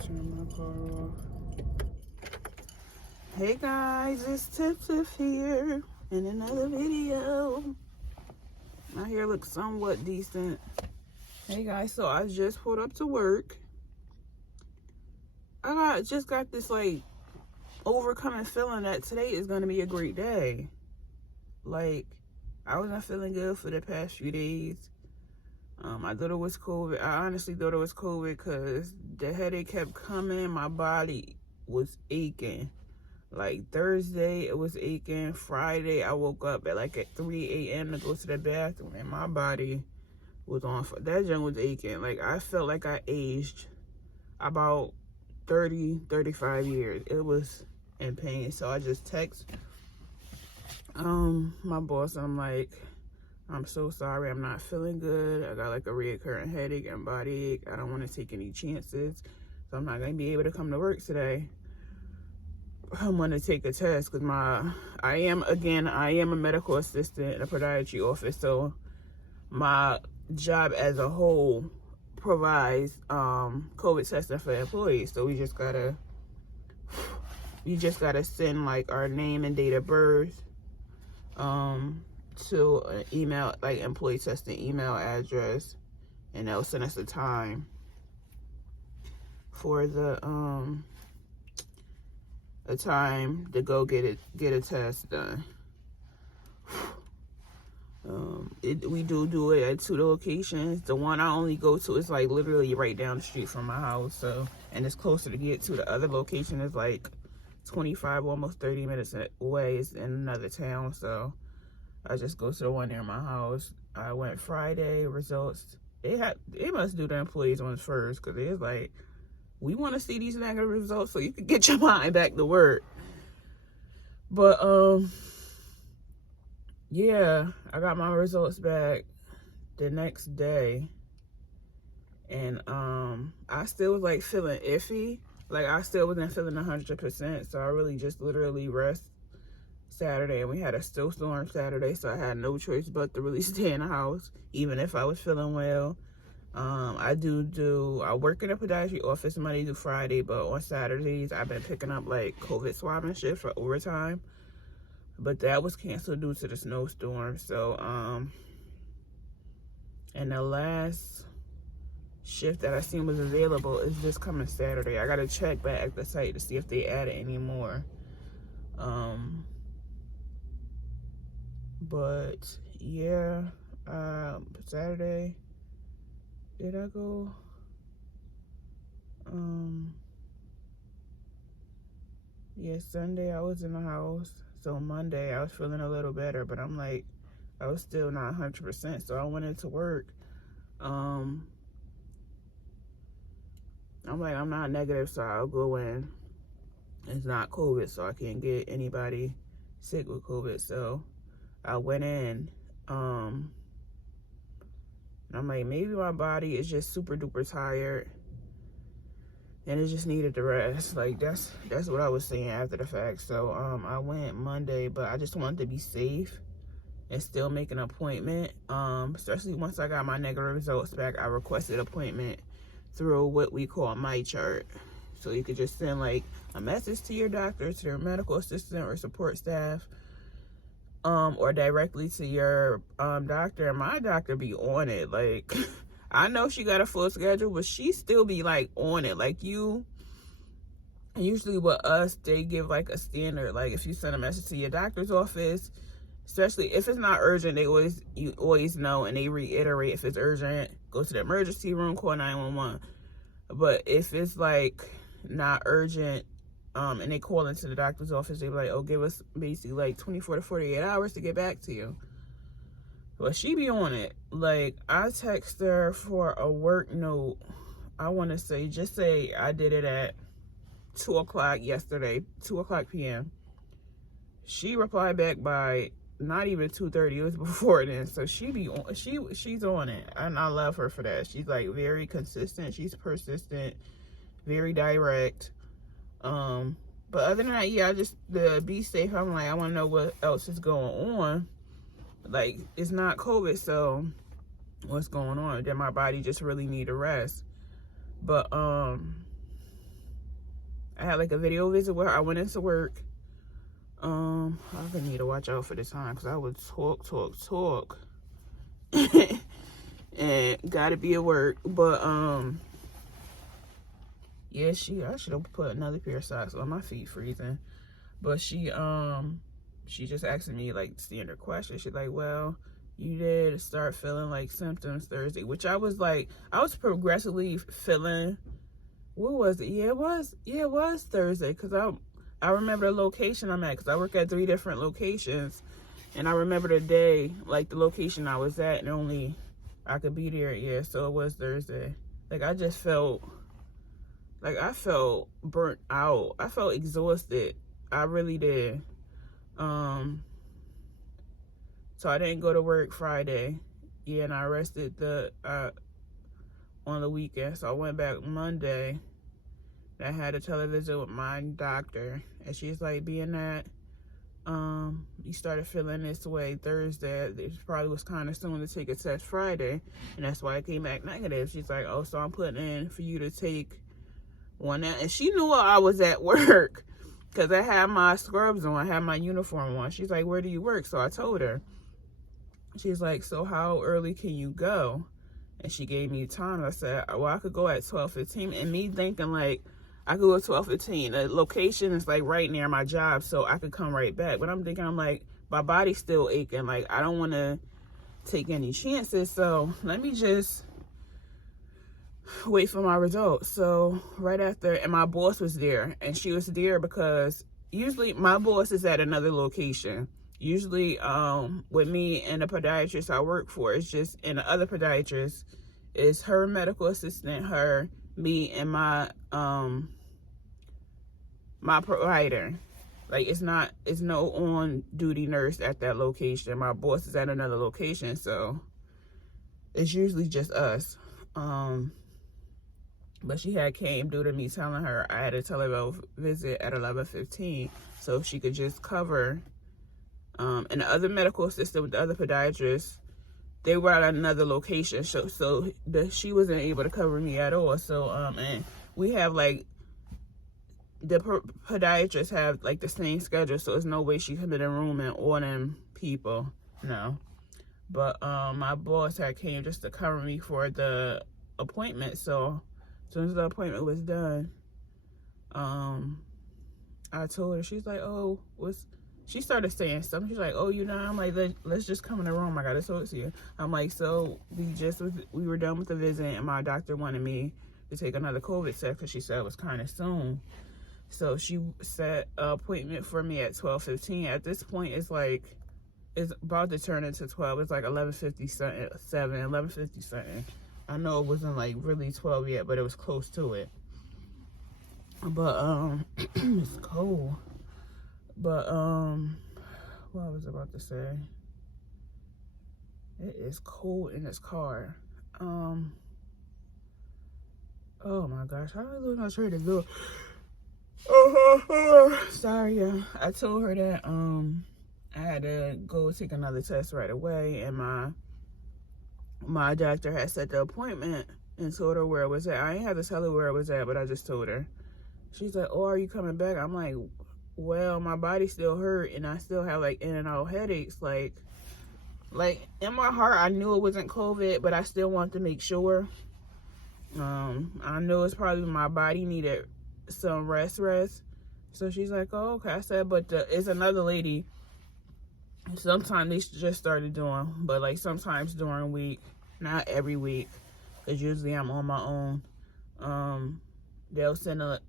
Turn my car off. Hey guys, it's Tiff here in another video. My hair looks somewhat decent. Hey guys, so I just pulled up to work. I just got this like overcoming feeling that today is gonna be a great day. Like, I wasn't feeling good for the past few days. I thought it was COVID. I honestly thought it was COVID because the headache kept coming. My body was aching. Like Thursday, it was aching. Friday, I woke up at 3 a.m. to go to the bathroom, and my body was on fire. That junk was aching. Like, I felt like I aged about 35 years. It was in pain. So I just text my boss. I'm like, I'm so sorry, I'm not feeling good. I got like a recurrent headache and body ache. I don't want to take any chances. So I'm not going to be able to come to work today. I'm going to take a test because I am a medical assistant in a podiatry office. So my job as a whole provides COVID testing for employees. So we just gotta send like our name and date of birth to an email, like employee testing email address, and they'll send us a time for the a time to go get a test done. We do it at 2 locations. The one I only go to is like literally right down the street from my house, so, and it's closer to get to. The other location is like 25, almost 30 minutes away. It's in another town, so I just go to the one near my house. I went Friday. Results, they must do the employees ones first, because it's like, we want to see these negative results so you can get your mind back to work. But yeah, I got my results back the next day, and I still was like feeling iffy. Like, I still wasn't feeling 100%, so I really just literally rest Saturday, and we had a snowstorm Saturday, so I had no choice but to really stay in the house, even if I was feeling well. I work in a podiatry office Monday through Friday, but on Saturdays I've been picking up like COVID swabbing shifts for overtime, but that was canceled due to the snowstorm. So and the last shift that I seen was available is this coming Saturday. I gotta check back at the site to see if they added any more. But yeah, Saturday, did I go? Yeah, Sunday I was in the house. So Monday I was feeling a little better, but I'm like, I was still not 100%. So I went into work. I'm like, I'm not negative, so I'll go in. It's not COVID, so I can't get anybody sick with COVID. So I went in. And I'm like, maybe my body is just super duper tired, and it just needed to rest. Like, that's what I was saying after the fact. So I went Monday, but I just wanted to be safe and still make an appointment. Especially once I got my negative results back, I requested an appointment through what we call MyChart. So you could just send like a message to your doctor, to their medical assistant or support staff, or directly to your doctor. And my doctor be on it. Like, I know she got a full schedule, but she still be like on it. Like, usually with us, they give like a standard. Like, if you send a message to your doctor's office, especially if it's not urgent, you always know, and they reiterate, if it's urgent, go to the emergency room, call 911. But if it's like not urgent, and they call into the doctor's office, they be like, oh, give us basically like 24 to 48 hours to get back to you. But she be on it. Like, I text her for a work note. I want to say, just say I did it at 2 o'clock yesterday, 2 o'clock p.m. She replied back by not even 2:30. It was before then. So she be on. She's on it, and I love her for that. She's like very consistent. She's persistent, very direct. But other than that, yeah, I just, to be safe, I'm like, I want to know what else is going on. Like, it's not COVID, so what's going on? Then my body just really need a rest. But I had like a video visit where I went into work. I'm gonna need to watch out for this time because I would talk. And gotta be at work. But yeah, I should have put another pair of socks on. My feet freezing. But she just asking me like standard questions. She's like, well, you did start feeling like symptoms Thursday, which I was progressively feeling. What was it? Yeah, it was Thursday, because I remember the location I'm at, because I work at 3 different locations, and I remember the day, like the location I was at, and only I could be there. Yeah, so it was Thursday. Like I just felt, like I felt burnt out. I felt exhausted. I really did. So I didn't go to work Friday. Yeah, and I rested on the weekend. So I went back Monday. I had a televisit with my doctor, and she's like, being that you started feeling this way Thursday, it probably was kind of soon to take a test Friday, and that's why it came back negative. She's like, oh, so I'm putting in for you to take one out. And she knew I was at work because I had my scrubs on, I had my uniform on. She's like, where do you work? So I told her. She's like, so how early can you go? And she gave me time. I said, well, I could go at 12:15. And me thinking like I could go at 12:15. The location is like right near my job, so I could come right back. But I'm thinking, I'm like, my body's still aching. Like I don't want to take any chances. So let me just wait for my results. So right after, and my boss was there, and she was there because usually my boss is at another location. Usually with me and the podiatrist I work for, it's just, and the other podiatrist is her medical assistant, her, me, and my my provider. Like it's no on duty nurse at that location. My boss is at another location, so it's usually just us. But she had came due to me telling her I had a telehealth visit at 11:15, so she could just cover. And the other medical assistant with the other podiatrist, they were at another location, so she wasn't able to cover me at all. So and we have like the podiatrists have like the same schedule, so there's no way she come in the room and all them people. No. But my boss had came just to cover me for the appointment. So as soon as the appointment was done, I told her. She's like, oh, she started saying something. She's like, oh, I'm like, let's just come in the room. I gotta talk to you. I'm like, so we were done with the visit, and my doctor wanted me to take another COVID test because she said it was kind of soon. So she set an appointment for me at 12:15. At this point, it's about to turn into 12. It's like 11:50 something. I know it wasn't like really 12 yet, but it was close to it. But it's cold. But what I was about to say, it is cold in this car. Oh my gosh, how do I lose my train of thought? Sorry, yeah. I told her that I had to go take another test right away, and my doctor had set the appointment and told her where it was at. I ain't had to tell her where it was at, but I just told her. She's like, oh, are you coming back? I'm like, well, my body still hurt, and I still have like in and out headaches. Like in my heart, I knew it wasn't COVID, but I still wanted to make sure. I know it's probably my body needed some rest. So she's like, oh, okay. I said, but it's another lady. Sometimes they just started doing, but like sometimes during a week, not every week, because usually I'm on my own. They'll send a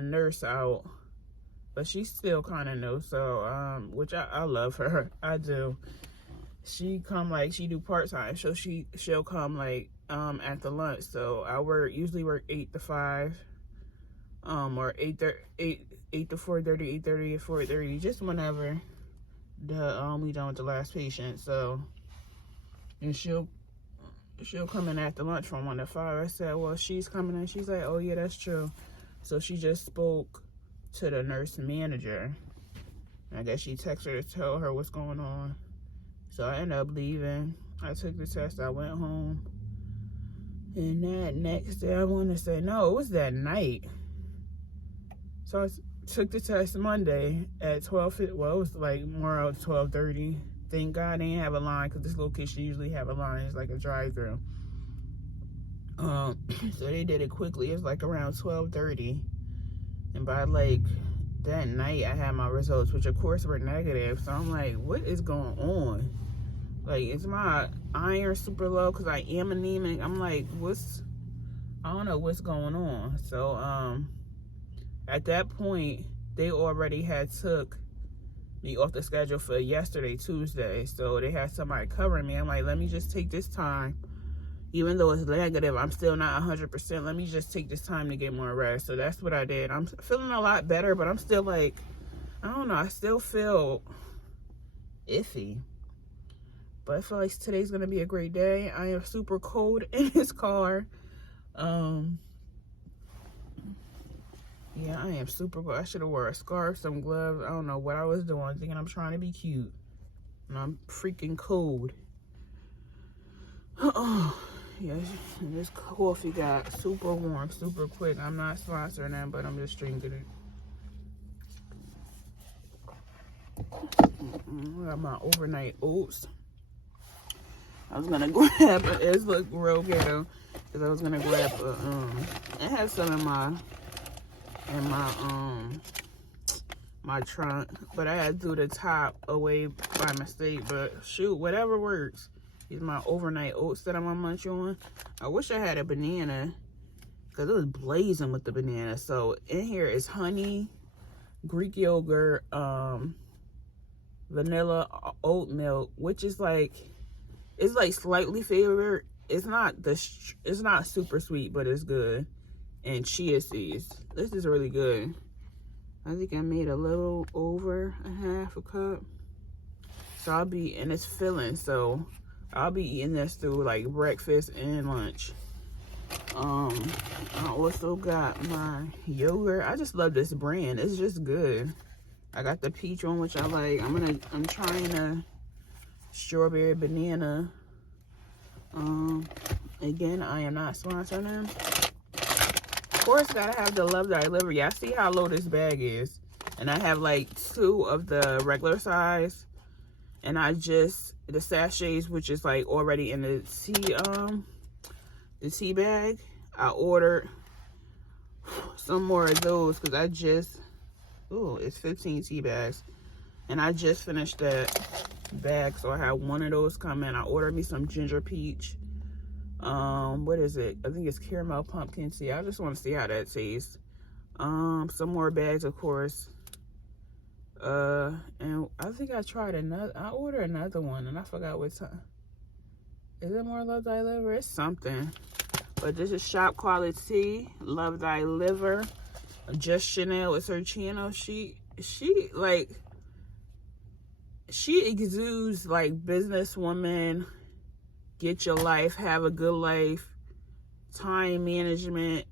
nurse out, but she still kind of knows. So which I love her. I do. She come like, she do part-time, so she'll come like after lunch. So I usually work 8 to 5, or 8 to 4:30, 8:30 to 4:30, just whenever we done with the last patient. So, and she'll come in after lunch from 1 to 5. I said, well, she's coming in. She's like, oh yeah, that's true. So she just spoke to the nurse manager. I guess she texted her to tell her what's going on. So I ended up leaving. I took the test. I went home. And that next day, I want to say, no, it was that night. So I took the test Monday at 12. Well, it was like more of 12:30. Thank God they didn't have a line, because this location usually have a line. It's like a drive-through. So they did it quickly. It was like around 12:30, and by like that night I had my results, which of course were negative. So I'm like, what is going on? Like, is my iron super low because I am anemic? I'm like, I don't know what's going on. So at that point they already had took me off the schedule for yesterday, Tuesday. So they had somebody covering me. I'm like, let me just take this time. Even though it's negative, I'm still not 100%. Let me just take this time to get more rest. So that's what I did. I'm feeling a lot better, but I'm still like, I don't know. I still feel iffy. But I feel like today's going to be a great day. I am super cold in this car. Yeah, I am super cold. I should have wore a scarf, some gloves. I don't know what I was doing, thinking I'm trying to be cute. And I'm freaking cold. Yes, this coffee got super warm, super quick. I'm not sponsoring them, but I'm just drinking it. I got my overnight oats. I was gonna grab it look real ghetto, because I was gonna grab I have some in my trunk, but I had to do the top away by mistake. But shoot, whatever works. These are my overnight oats that I'm gonna munch on. I wish I had a banana, because it was blazing with the banana. So in here is honey, Greek yogurt, vanilla oat milk, which is like, it's like slightly flavored. It's not super sweet, but it's good. And chia seeds. This is really good. I think I made a little over a half a cup. So and it's filling, so I'll be eating this through like breakfast and lunch. I also got my yogurt. I just love this brand. It's just good. I got the peach one, which I like. I'm trying a strawberry banana. Again, I am not sponsoring them. Of course, gotta have the Love Thy Liver. Y'all see how low this bag is? And I have like 2 of the regular size. And the sachets, which is like already in the tea bag. I ordered some more of those, because it's 15 tea bags. And I just finished that bag, so I have 1 of those coming. I ordered me some ginger peach. What is it? I think it's caramel pumpkin tea. I just want to see how that tastes. Some more bags, of course. And I think I ordered another one, and I forgot what time. Is it more Love Thy Liver? It's something. But this is shop quality Love Thy Liver. Just Chanel with her channel. She exudes like businesswoman, get your life, have a good life, time management,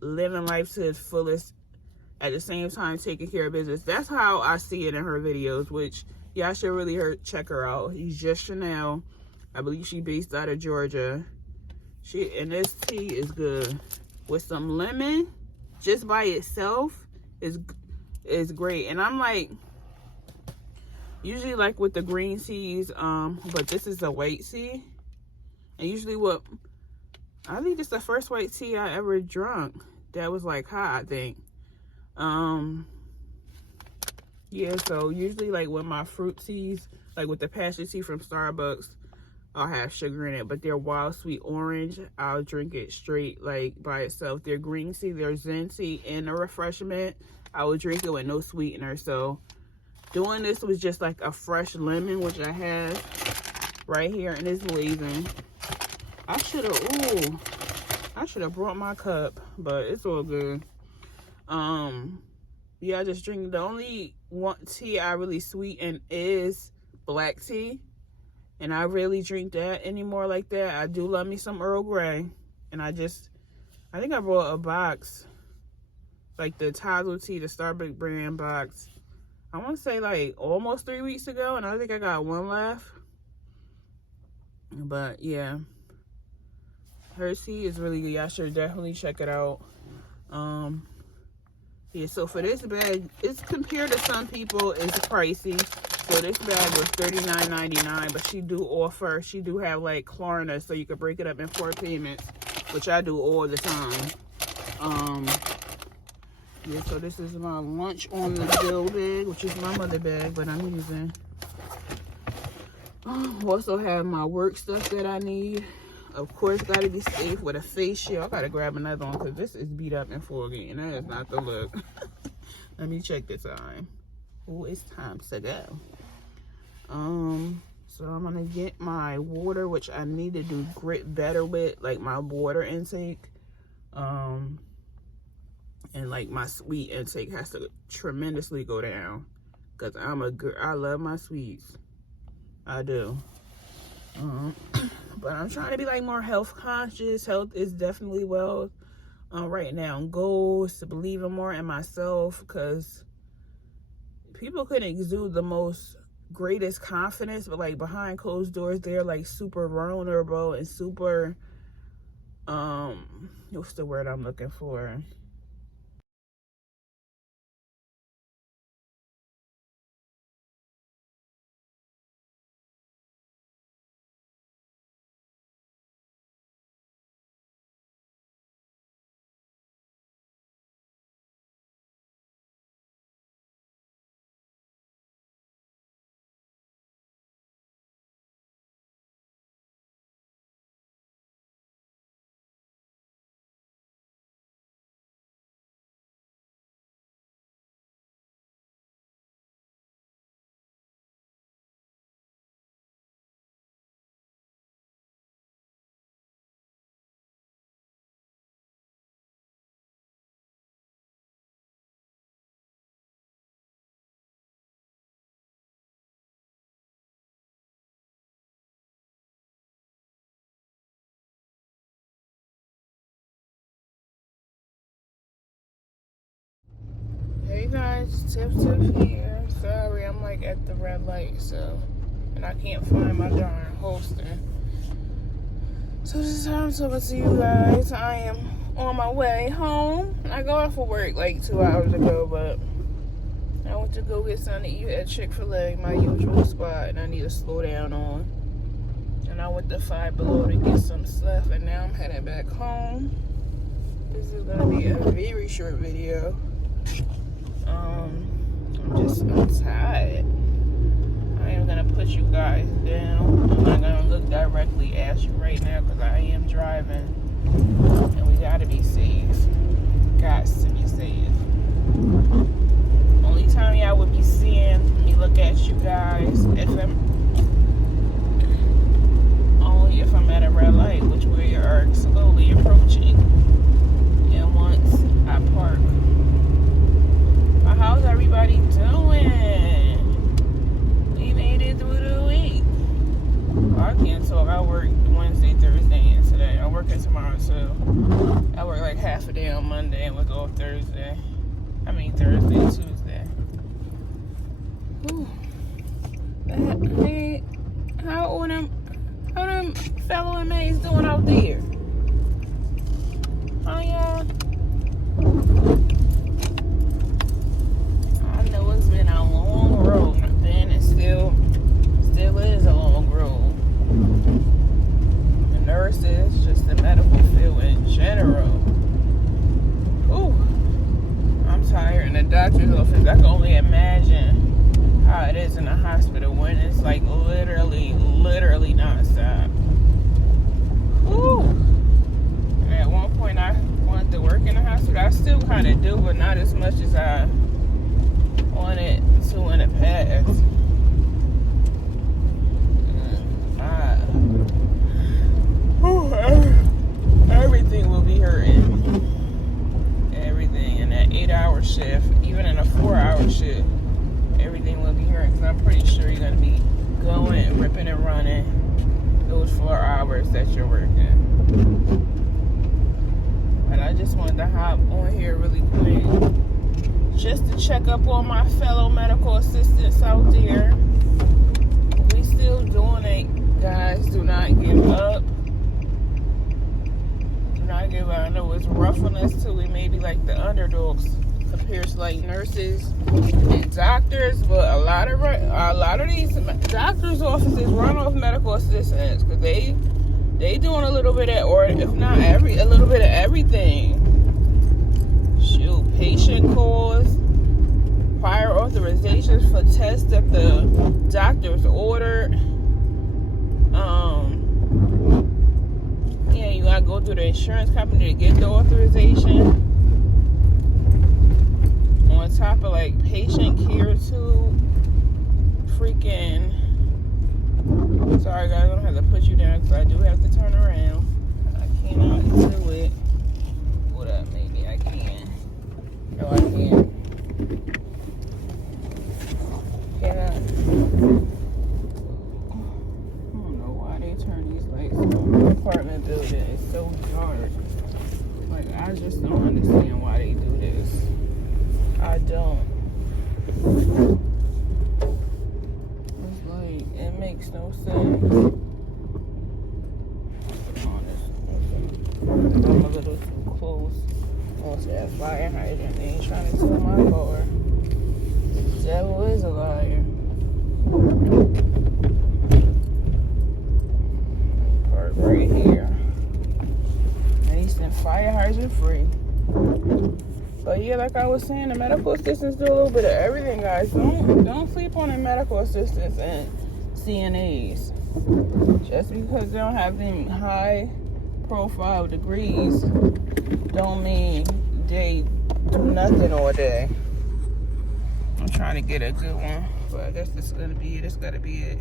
living life to its fullest, at the same time taking care of business. That's how I see it in her videos, which y'all should really check her out. She's Just Chanel. I believe she's based out of Georgia. And this tea is good. With some lemon, just by itself, is great. And I'm like, usually like with the green teas, but this is a white tea. And usually I think it's the first white tea I ever drunk that was like hot, I think. Yeah, so usually like with my fruit teas, like with the passion tea from Starbucks, I'll have sugar in it. But their wild sweet orange, I'll drink it straight, like by itself. Their green tea, their Zen tea, and the refreshment, I would drink it with no sweetener. So doing this was just like a fresh lemon, which I have right here, and it's blazing. I should have brought my cup, but it's all good. Yeah, I just drink. The only tea I really sweeten is black tea, and I really drink that anymore like that. I do love me some Earl Grey, and I think I brought a box, like the Tazo tea, the Starbucks brand box. I want to say like almost 3 weeks ago, and I think I got 1 left. But yeah, her tea is really good. Y'all should definitely check it out. Yeah, so for this bag, it's compared to some people, it's pricey. So this bag was $39.99, but she do have like Klarna, so you can break it up in 4 payments, which I do all the time. Yeah, so this is my lunch on the go bag, which is my mother bag, but I'm using. Also have my work stuff that I need. Of course, gotta be safe with a face shield. I gotta grab another one because this is beat up and foggy, and that is not the look. Let me check the time. Oh, it's time to go. So I'm gonna get my water, which I need to do better with, like my water intake. And like my sweet intake has to tremendously go down, because I love my sweets. I do. But I'm trying to be like more health conscious. Health is definitely right now goals to believe more in myself, because people can exude the most greatest confidence, but like behind closed doors they're like super vulnerable and super what's the word I'm looking for? Hey guys, Tiff here. Sorry, I'm like at the red light, and I can't find my darn holster. So this is how I'm talking to you guys. I am on my way home. I got off of work like 2 hours ago, but I went to go get something to eat at Chick-fil-A, my usual spot, and I need to slow down on. And I went to Five Below to get some stuff, and now I'm heading back home. This is gonna be a very short video. I'm tired. I am gonna put you guys down. I'm not gonna look directly at you right now because I am driving, and we gotta be safe. Got to be safe. Only time y'all would be seeing me look at you guys if I'm at a red light, which we are slowly approaching. And once I park. How's everybody doing? We made it through the week. I can't talk. I work Wednesday, Thursday, and today. I'm working tomorrow too. I work like half a day on Monday and was off Thursday. Thursday, Tuesday. Ooh. Hey, how them fellow inmates doing out there? Oh yeah. It's been a long road, then it still is a long road. The nurses, just the medical field in general. Ooh, I'm tired. In the doctor's office, I can only imagine how it is in a hospital when it's like literally nonstop. Ooh. And at one point, I wanted to work in the hospital. I still kind of do, but not as much as I wanted to in the past. Everything will be hurting. Everything in that 8-hour shift, even in a 4-hour shift, everything will be hurting. Because I'm pretty sure you're going to be going, ripping and running those 4 hours that you're working. But I just wanted to hop on here really quick, just to check up on my fellow medical assistants out there. We still doing it, guys. Do not give up. Do not give up. I know it's rough on us too. We may be like the underdogs compared to like nurses and doctors. But a lot of these doctors' offices run off medical assistants because they doing a little bit of, or if not a little bit of everything. Shoot, patient calls, prior authorizations for tests that the doctors ordered. Yeah, you gotta go through the insurance company to get the authorization. On top of like patient care too. Freaking. Sorry guys, I'm gonna have to put you down because I do have to turn around. I cannot do it. Hold up, maybe I can. No, I can't. Cannot. I don't know why they turn these lights on. The apartment building is so dark. Like, I just don't understand why they do this. I don't. It's like, it makes no sense. I'm a little too close onto that fire hydrant. They ain't trying to tell my car. The devil is a liar. Park right here. And he's in fire hydrant free. But yeah, like I was saying, the medical assistants do a little bit of everything, guys. Don't sleep on the medical assistants and CNAs. Just because they don't have them high profile degrees don't mean they do nothing all day. I'm trying to get a good one, but I guess this is gonna be it. It's gotta be it.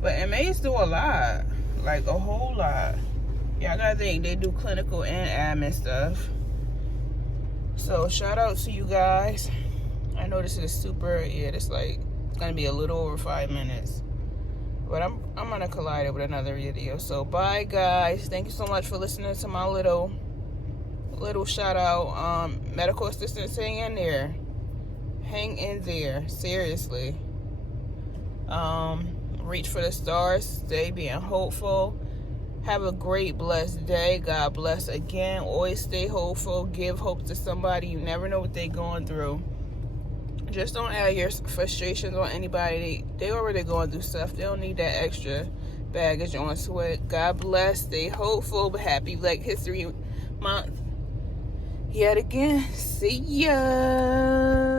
But MAs do a lot, like a whole lot. Yeah, I gotta think they do clinical and admin stuff. So shout out to you guys. I know this is super, it's like, it's gonna be a little over 5 minutes. But I'm gonna collide it with another video. So bye guys. Thank you so much for listening to my little shout out. Medical assistants, hang in there. Hang in there. Seriously. Reach for the stars. Stay being hopeful. Have a great, blessed day. God bless again. Always stay hopeful. Give hope to somebody. You never know what they're going through. Just don't add your frustrations on anybody. They already going through stuff. They don't need that extra baggage onto it. God bless. Stay hopeful. Happy Black History Month yet again. See ya.